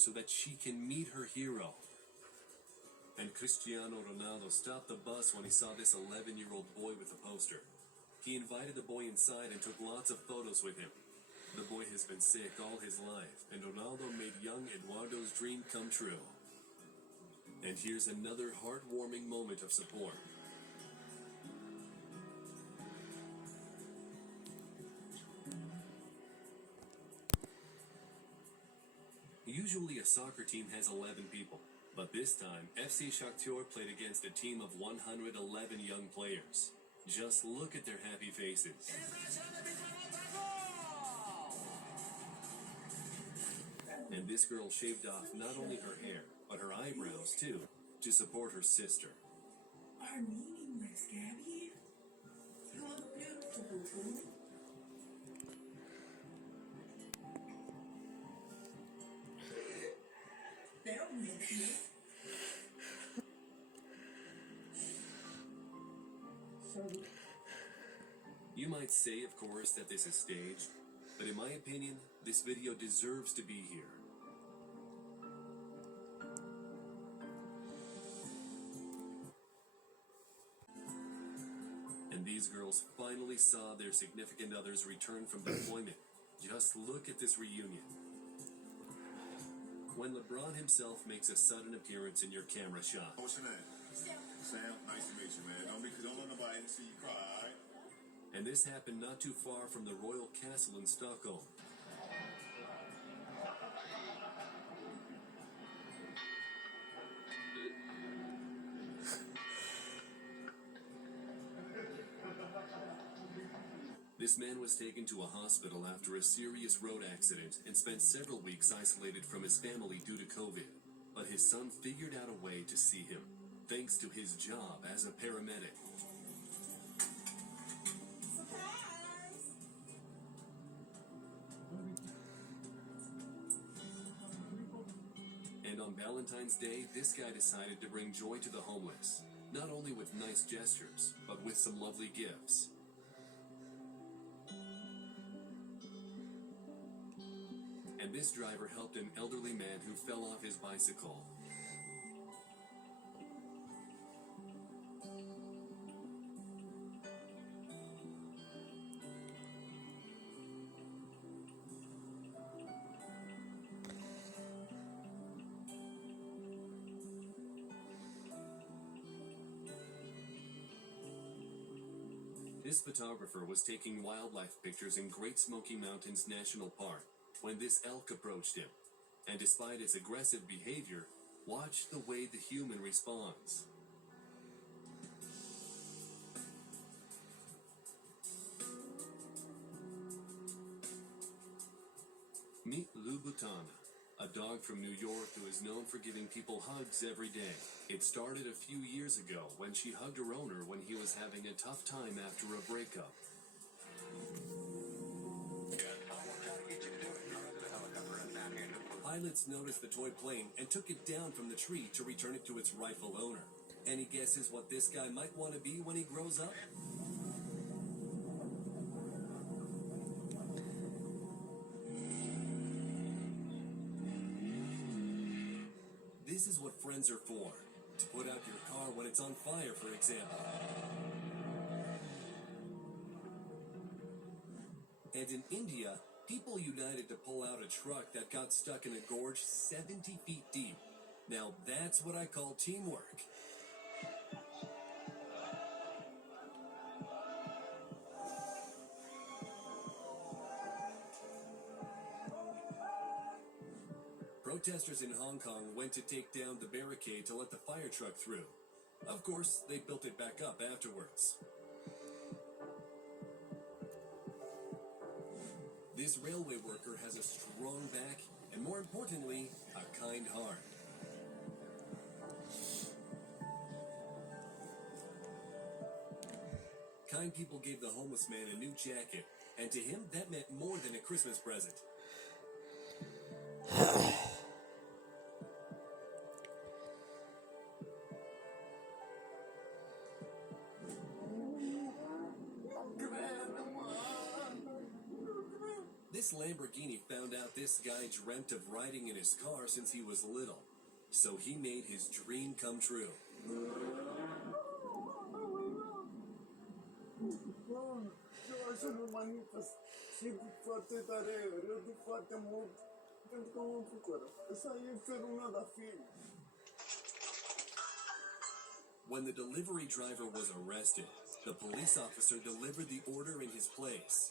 so that she can meet her hero. And Cristiano Ronaldo stopped the bus when he saw this 11-year-old boy with a poster. He invited the boy inside and took lots of photos with him. The boy has been sick all his life, and Ronaldo made young Eduardo's dream come true. And here's another heartwarming moment of support. Usually a soccer team has 11 people, but this time FC Shakhtar played against a team of 111 young players. Just look at their happy faces. And this girl shaved off not only her hair, but her eyebrows too, to support her sister. Our meeting, Miss Gabby. You look beautiful, too. There we go. You might say, of course, that this is staged, but in my opinion, this video deserves to be here. And these girls finally saw their significant others return from deployment. Just look at this reunion. When LeBron himself makes a sudden appearance in your camera shot. What's your name? Sam. Nice to meet you, man. Don't let nobody see you cry, all right? And this happened not too far from the Royal Castle in Stockholm. This man was taken to a hospital after a serious road accident and spent several weeks isolated from his family due to COVID. But his son figured out a way to see him, thanks to his job as a paramedic. And on Valentine's Day, this guy decided to bring joy to the homeless, not only with nice gestures, but with some lovely gifts. And this driver helped an elderly man who fell off his bicycle. This photographer was taking wildlife pictures in Great Smoky Mountains National Park when this elk approached him, and despite its aggressive behavior, watch the way the human responds. Meet Lou Butana, a dog from New York who is known for giving people hugs every day. It started a few years ago when she hugged her owner when he was having a tough time after a breakup. Pilots noticed the toy plane and took it down from the tree to return it to its rightful owner. Any guesses what this guy might want to be when he grows up? This is what friends are for. To put out your car when it's on fire, for example. And in India, people united to pull out a truck that got stuck in a gorge 70 feet deep. Now that's what I call teamwork. Protesters in Hong Kong went to take down the barricade to let the fire truck through. Of course, they built it back up afterwards. This railway worker has a strong back and, more importantly, a kind heart. Kind people gave the homeless man a new jacket, and to him that meant more than a Christmas present. This Lamborghini found out this guy dreamt of riding in his car since he was little, so he made his dream come true. Eu ajudo manipas, simt foarte tare, râd foarte mult, pentru că mă bucură. Ăsta e felul meu de a fi. When the delivery driver was arrested, the police officer delivered the order in his place.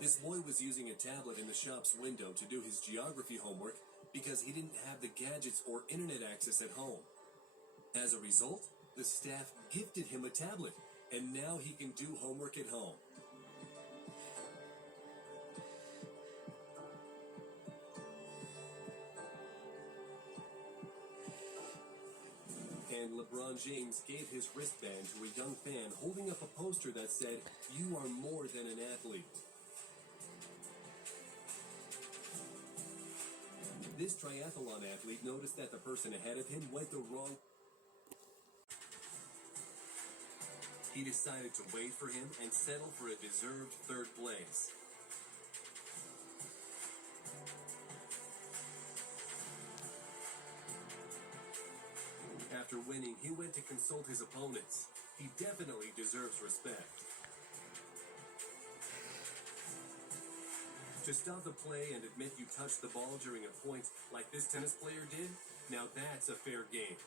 This boy was using a tablet in the shop's window to do his geography homework because he didn't have the gadgets or internet access at home. As a result, the staff gifted him a tablet, and now he can do homework at home. And LeBron James gave his wristband to a young fan holding up a poster that said, "You are more than an athlete." This triathlon athlete noticed that the person ahead of him went the wrong. He decided to wait for him and settle for a deserved third place. After winning, he went to consult his opponents. He definitely deserves respect. To stop the play and admit you touched the ball during a point like this tennis player did, now that's a fair game.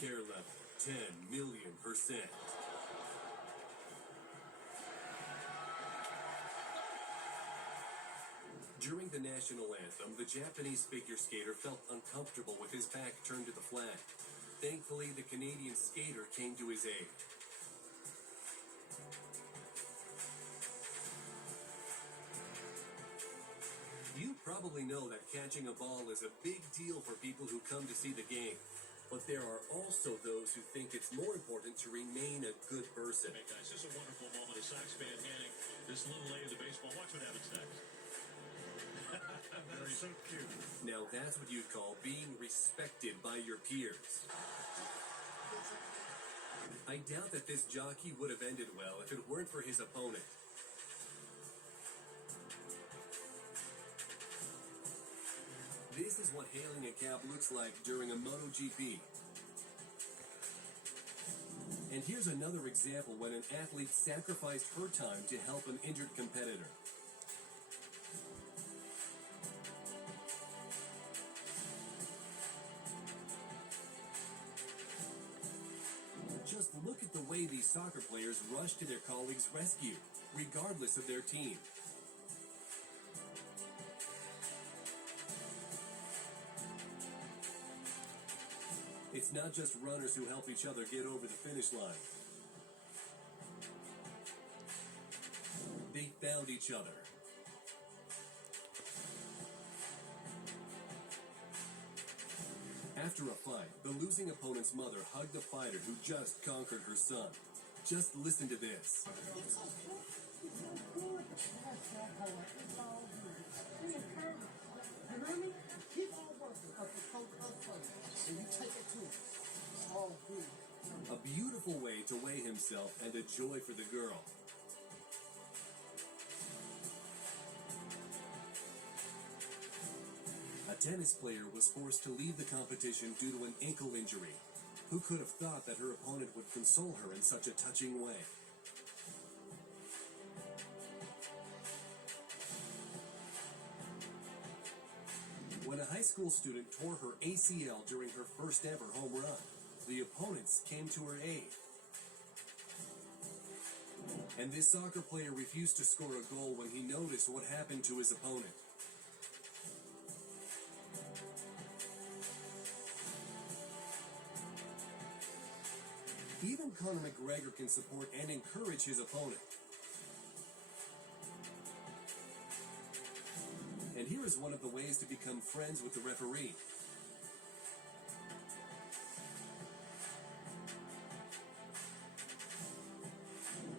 Care level, 10,000,000%. During the national anthem, the Japanese figure skater felt uncomfortable with his back turned to the flag. Thankfully, the Canadian skater came to his aid. You probably know that catching a ball is a big deal for people who come to see the game. But there are also those who think it's more important to remain a good person. Hey guys, this is a wonderful moment. A Sox fan handing this little lady the baseball. Watch what happens next. That is so cute. Now that's what you'd call being respected by your peers. I doubt that this jockey would have ended well if it weren't for his opponent. This is what hailing a cab looks like during a MotoGP. And here's another example when an athlete sacrificed her time to help an injured competitor. Just look at the way these soccer players rush to their colleagues' rescue, regardless of their team. It's not just runners who help each other get over the finish line. They found each other. After a fight, the losing opponent's mother hugged the fighter who just conquered her son. Just listen to this. A beautiful way to weigh himself and a joy for the girl. A tennis player was forced to leave the competition due to an ankle injury. Who could have thought that her opponent would console her in such a touching way? When a high school student tore her ACL during her first ever home run, the opponents came to her aid. And this soccer player refused to score a goal when he noticed what happened to his opponent. Even Conor McGregor can support and encourage his opponent. And here is one of the ways to become friends with the referee.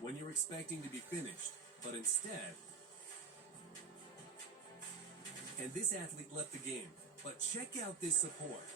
When you're expecting to be finished, but instead... And this athlete left the game, but check out this support.